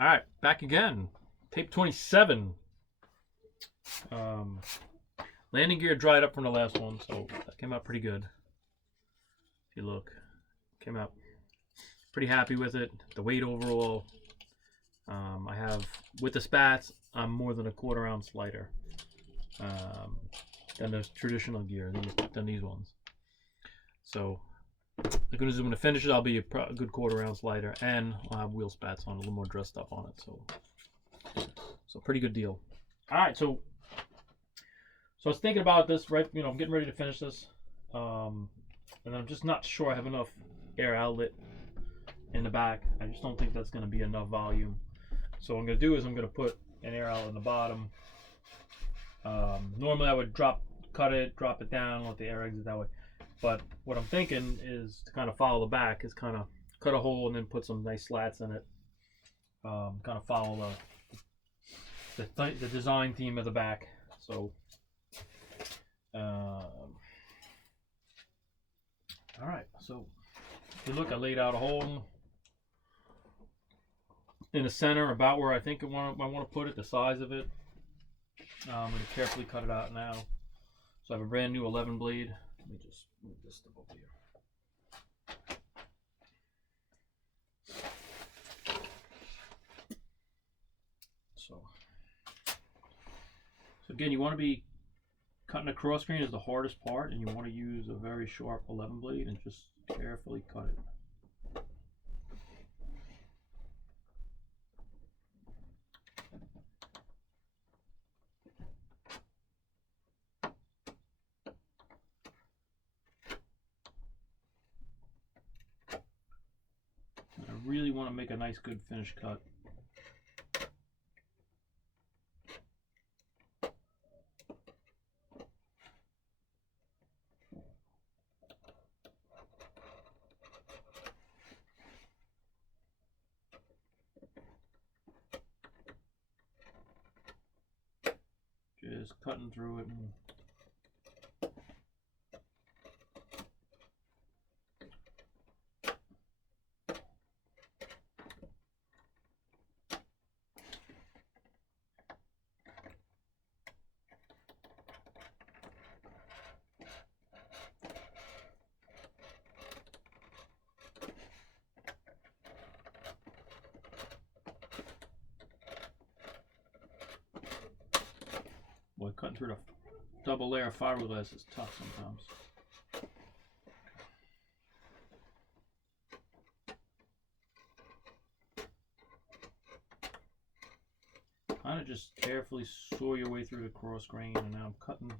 All right, back again. Tape 27. Landing gear dried up from the last one, so that came out pretty good. If you look, came out pretty happy with it. The weight overall. I have, with the spats, I'm more than a quarter-ounce lighter than the traditional gear, than these ones. So, as soon as I'm going to finish it, I'll be a good quarter-ounce lighter, and I'll have wheel spats on, a little more dressed up on it. So pretty good deal. All right, so I was thinking about this, right? I'm getting ready to finish this, and I'm just not sure I have enough air outlet in the back. I just don't think that's going to be enough volume. So what I'm going to do is I'm going to put an air outlet in the bottom. Normally I would cut it, drop it down, let the air exit that way. But what I'm thinking is to kind of follow the back, is kind of cut a hole and then put some nice slats in it. Kind of follow the design theme of the back. So, all right. So if you look, I laid out a hole in the center, about where I think I want to put it, the size of it. I'm going to carefully cut it out now. So I have a brand new 11 blade. Let me just move this stuff over here. So again, you want to be cutting a cross grain is the hardest part, and you want to use a very sharp 11 blade and just carefully cut it. I really want to make a nice, good finish cut. Just cutting through it. Boy, cutting through the double layer of fiberglass is tough sometimes. Kind of just carefully saw your way through the cross grain, and now I'm cutting.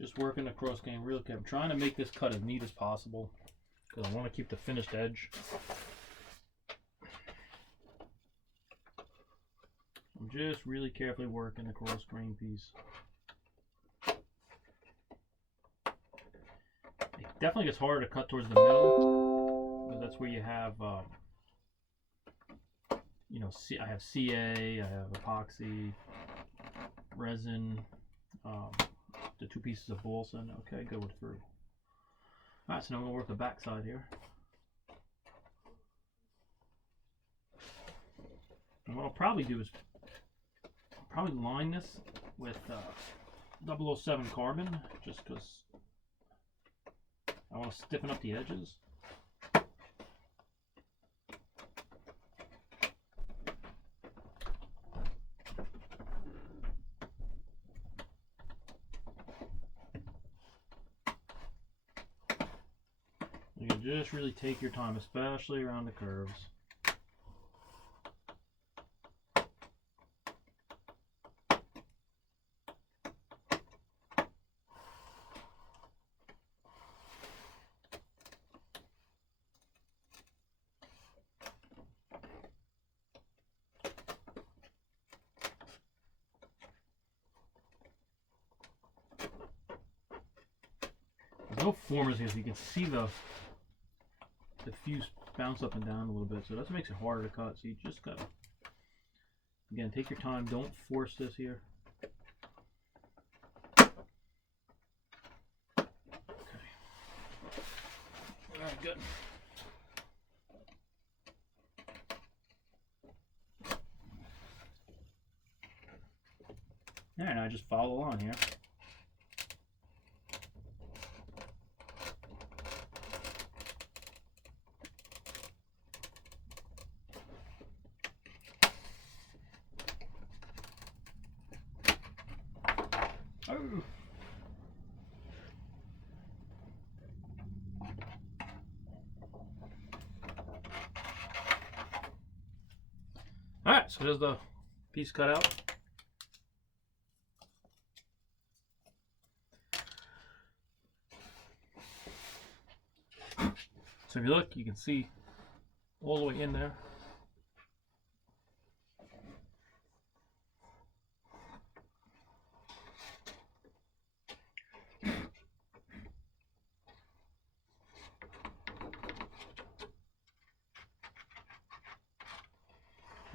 Just working the cross grain real quick. I'm trying to make this cut as neat as possible because I want to keep the finished edge. I'm just really carefully working the cross grain piece. It definitely gets harder to cut towards the middle because that's where you have, I have CA, I have epoxy, resin, the two pieces of balsa. Okay, go through. Alright, so now I'm going to work the back side here. And what I'll probably do is probably line this with 007 carbon, just because I want to stiffen up the edges. You can just really take your time, especially around the curves. no formers here, so you can see the fuse bounce up and down a little bit, so that makes it harder to cut. So you just gotta, again, take your time. Don't force this here. Okay. All right, good. All right, now just follow along here. Oh. Alright, so there's the piece cut out. So if you look, you can see all the way in there.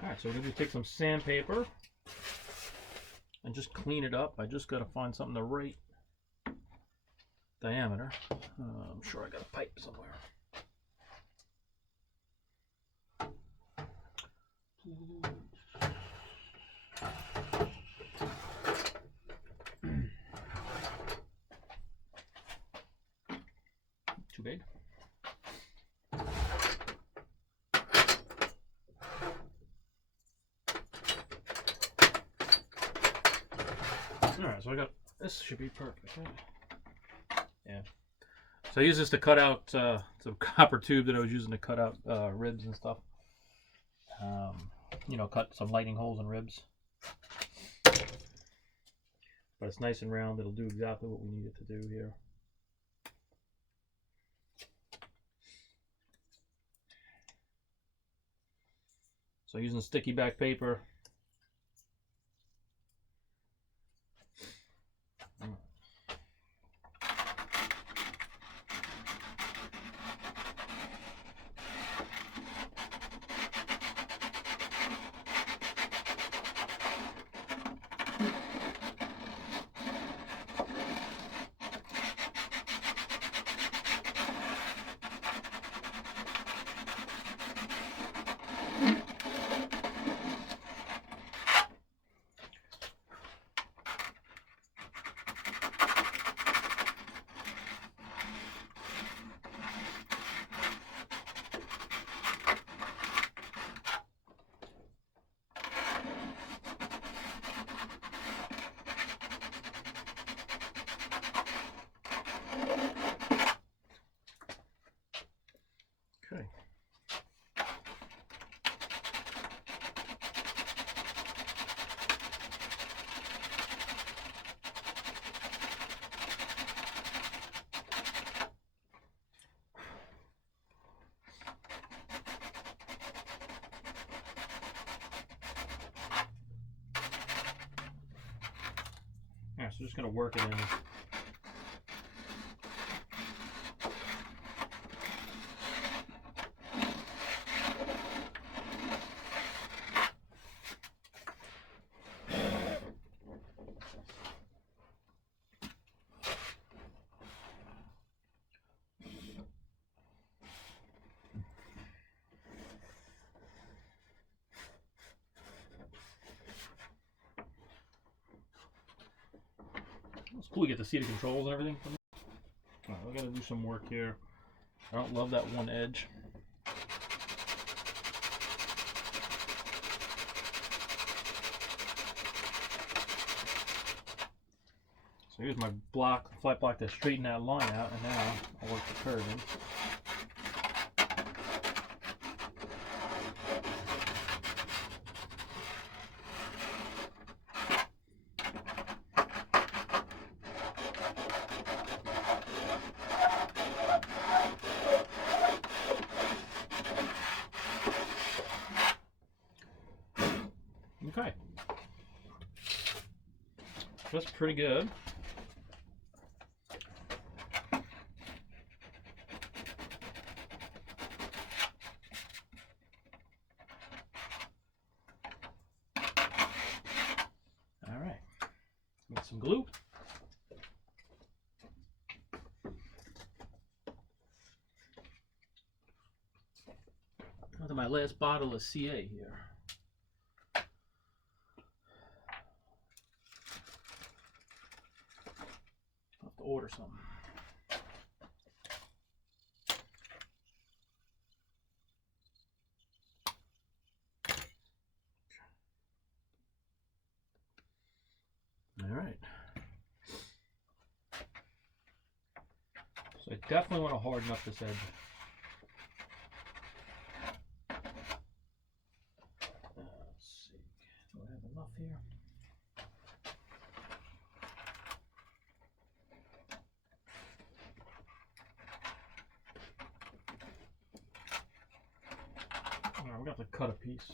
Alright, so we're going to take some sandpaper and just clean it up. I just got to find something the right diameter. I'm sure I got a pipe somewhere. Too big. Alright, so I got, this should be perfect, right? Yeah. So I use this to cut out some copper tube that I was using to cut out ribs and stuff. You know, cut some lightning holes in ribs. But it's nice and round. It'll do exactly what we need it to do here. So using sticky back paper. Okay. Yeah, so just gonna work it in. It's cool you get to see the controls and everything. Alright, we gotta do some work here. I don't love that one edge. So here's my block, flat block to straighten that line out, and now I'll work the curve in. Okay. That's pretty good. glue. Onto my last bottle of CA here. I'll have to order some. All right. So I definitely want to harden up this edge. Let's see. Do I have enough here? All right, we're going to have to cut a piece.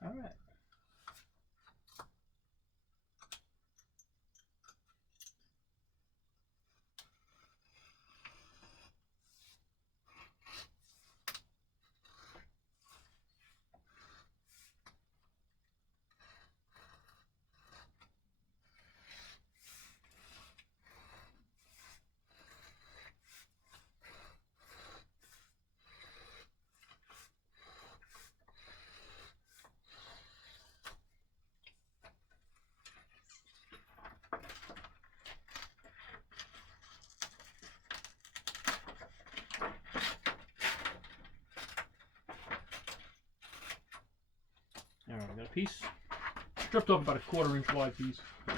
All right. All right, we got a piece. Stripped off about a 1/4 inch wide piece. I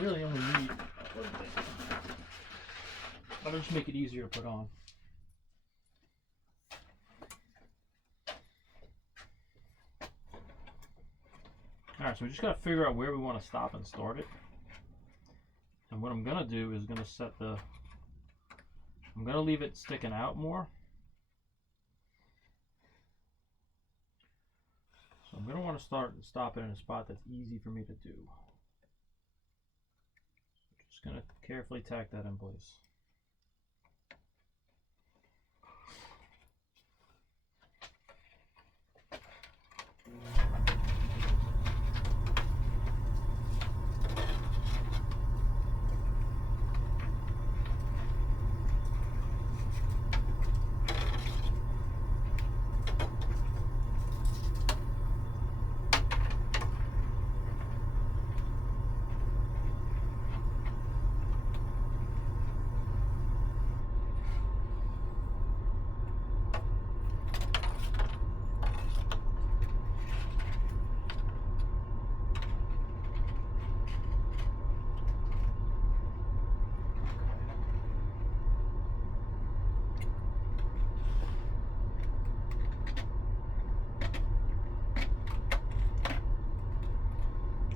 really only need a little bit. That'll just make it easier to put on. Alright, so we just got to figure out where we want to stop and start it. And what I'm going to do is going to set the... I'm going to leave it sticking out more. So I'm going to want to stop it in a spot that's easy for me to do. Just going to carefully tack that in place.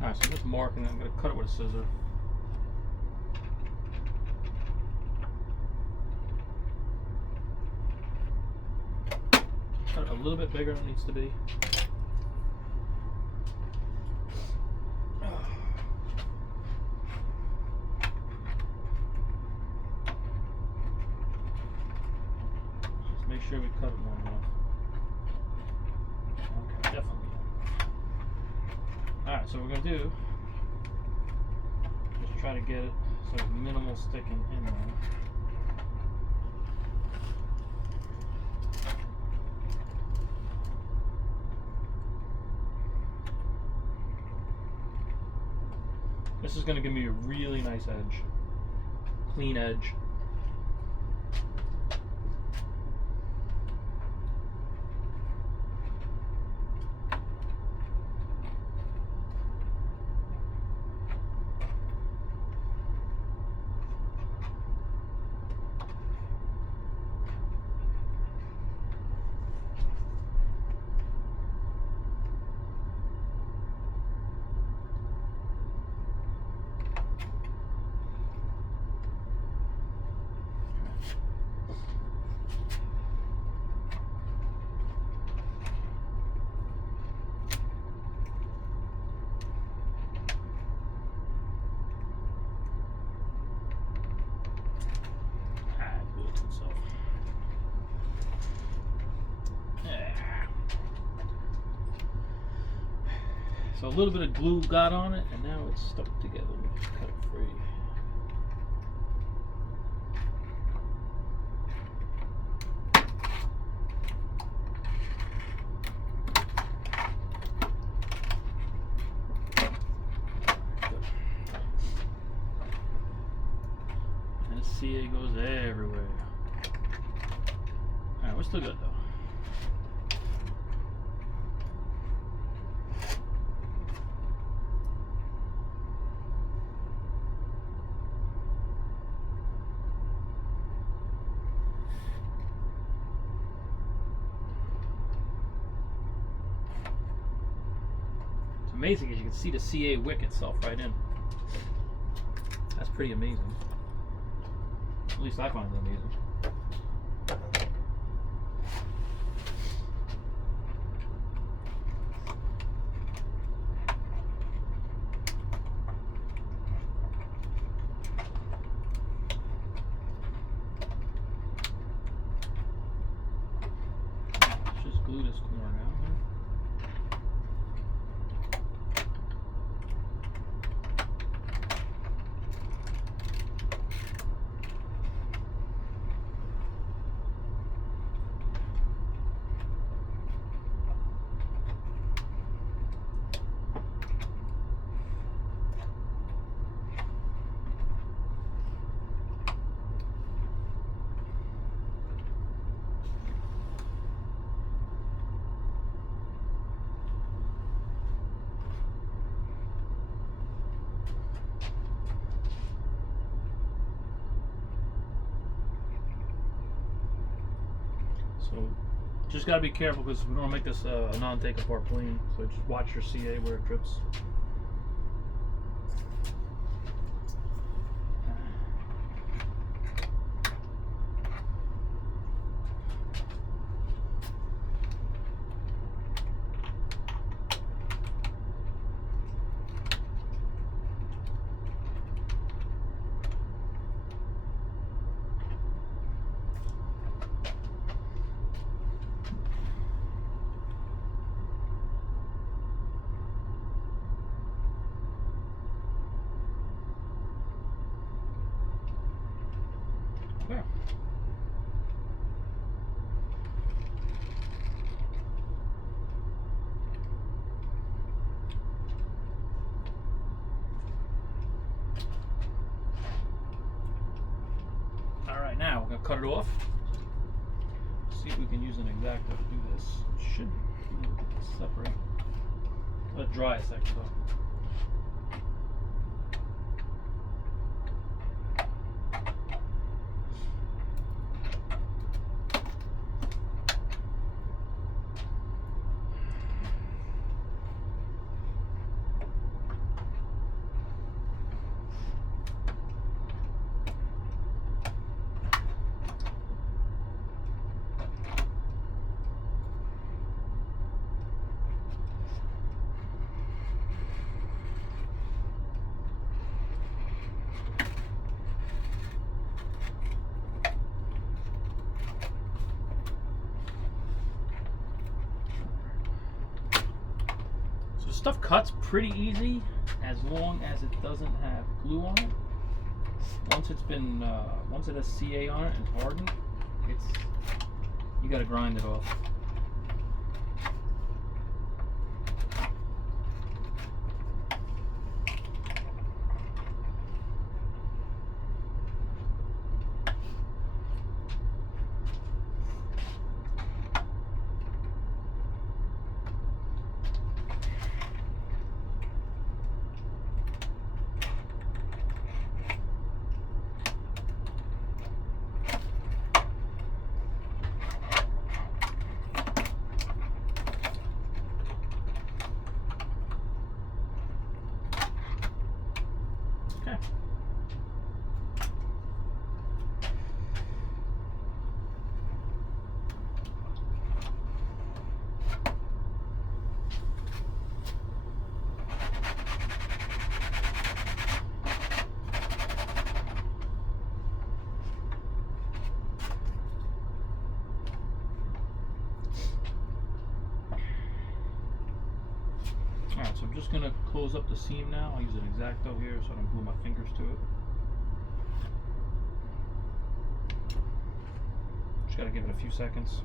Alright, so just mark and I'm going to cut it with a scissor. Cut it a little bit bigger than it needs to be. Just make sure we cut it long enough. Okay, definitely. Alright, so what we're going to do, just try to get it so there's minimal sticking in there. This is going to give me a really nice edge, clean edge. So a little bit of glue got on it, and now it's stuck together. Let me just cut it free. And the CA goes everywhere. Alright, we're still good though. Amazing, as you can see the CA wick itself right in. That's pretty amazing. At least I find it amazing. Let's just glue this corner down here. So just got to be careful because we don't want to make this a non-take apart plane. So just watch your CA where it drips. There. Alright, now we're going to cut it off. See if we can use an X-Acto to do this. It should separate. Let it dry a second though. Stuff cuts pretty easy as long as it doesn't have glue on it. Once it's been, once it has CA on it and hardened, you got to grind it off. just going to close up the seam now. I'll use an X-Acto here so I don't glue my fingers to it. Just got to give it a few seconds.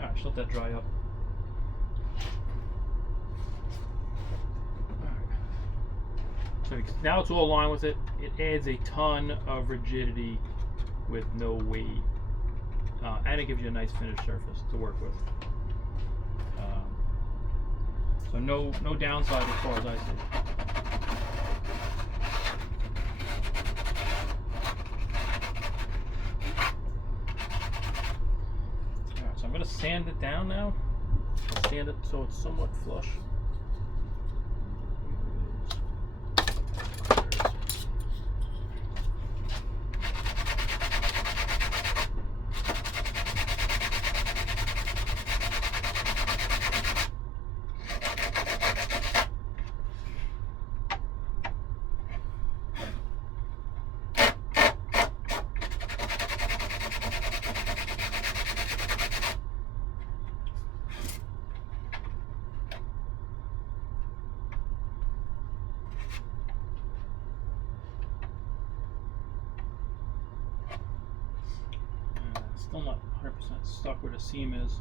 Alright, just let that dry up. So now it's all aligned with it. It adds a ton of rigidity with no weight, and it gives you a nice finished surface to work with. So no downside as far as I see. Alright, so I'm going to sand it down now. I'll sand it so it's somewhat flush. Still not 100% stuck where the seam is.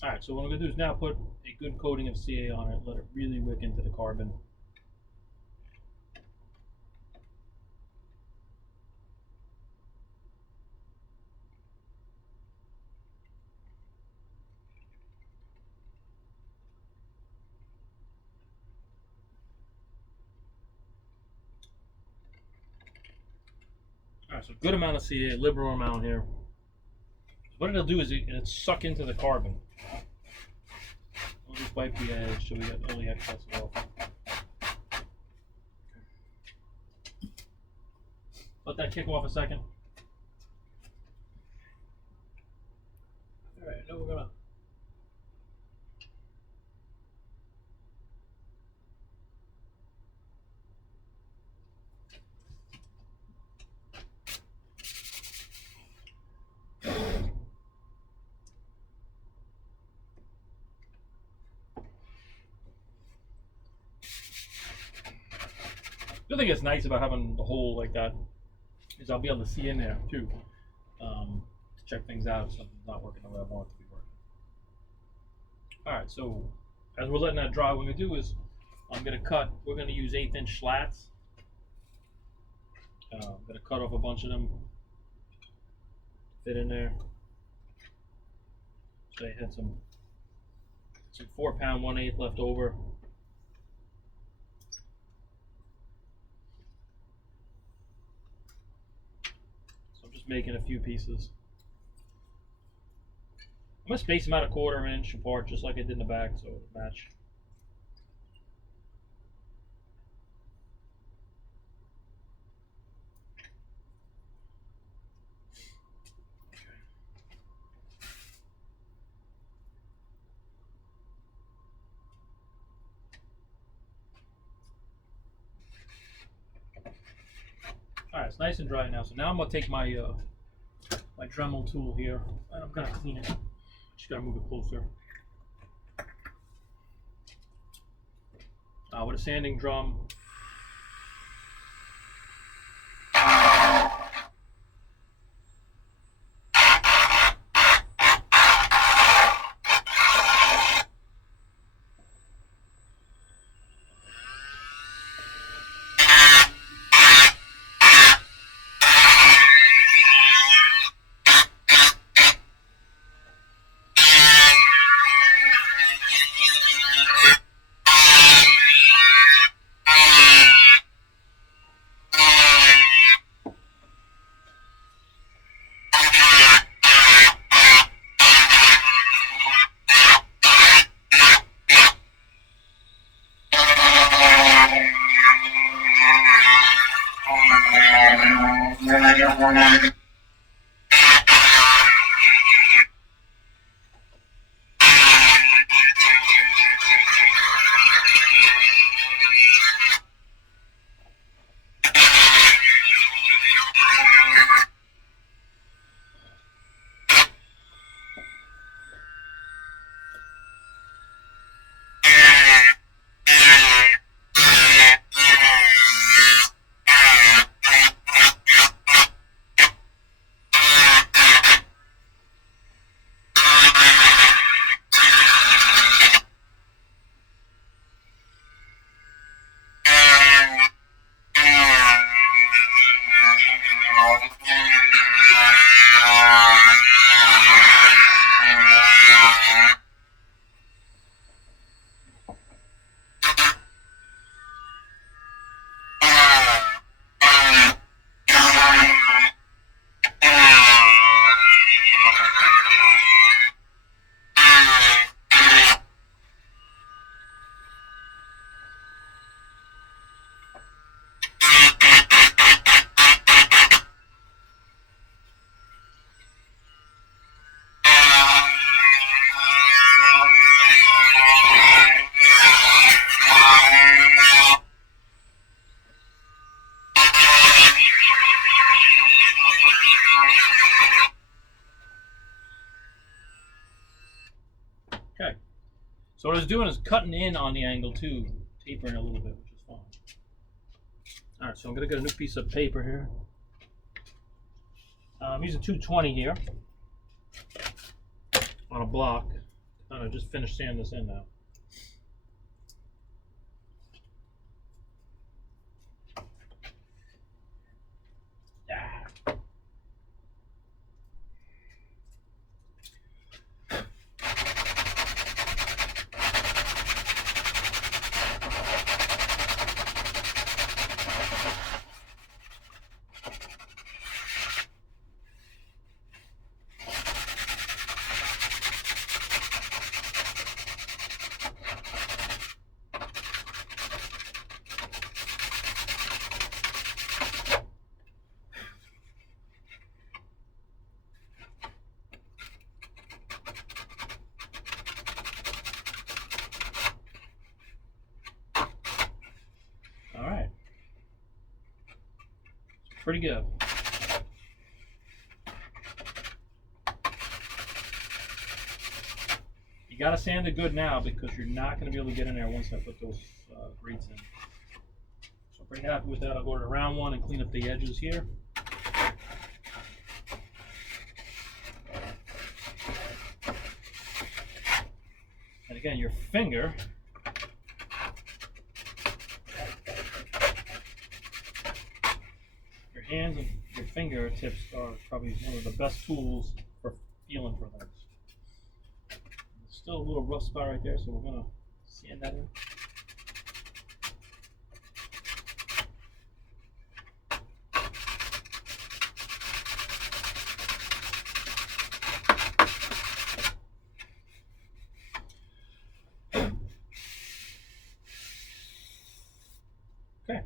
Alright, so what I'm going to do is now put a good coating of CA on it, let it really wick into the carbon. Alright, so good amount of CA, liberal amount here. What it'll do is it'll suck into the carbon. I'll just wipe the edge so we get all the excess off. Let that kick off a second. Alright, now we're gonna the other thing that's nice about having the hole like that is I'll be able to see in there too, to check things out if something's not working the way I want it to be working. Alright, so as we're letting that dry, what we're going to do is we're going to use 1/8 inch slats. I'm going to cut off a bunch of them, fit in there. So I had some 4-pound 1/8 left over. Making a few pieces. I'm going to space them out 1/4 inch apart just like I did in the back so it'll match. Alright, it's nice and dry now. So now I'm going to take my my Dremel tool here and I'm going to clean it. Just got to move it closer. With a sanding drum. Okay. So what I was doing is cutting in on the angle too, tapering a little bit, which is fine. All right, so I'm gonna get a new piece of paper here. I'm using 220 here on a block. I just finished sanding this in now. All right. Pretty good. You gotta sand it good now because you're not gonna be able to get in there once I put those grates in. So I'm pretty happy with that. I'll go to the round one and clean up the edges here. And again, your finger, your hands and your fingertips are probably one of the best tools for feeling for things. Still a little rough spot right there, so we're gonna sand that in. Okay.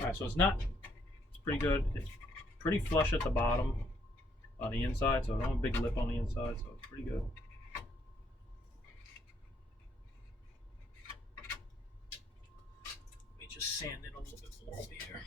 All right, so it's pretty good. It's pretty flush at the bottom on the inside, so I don't have a big lip on the inside, so it's pretty good. Let me just sand it a little bit more over here.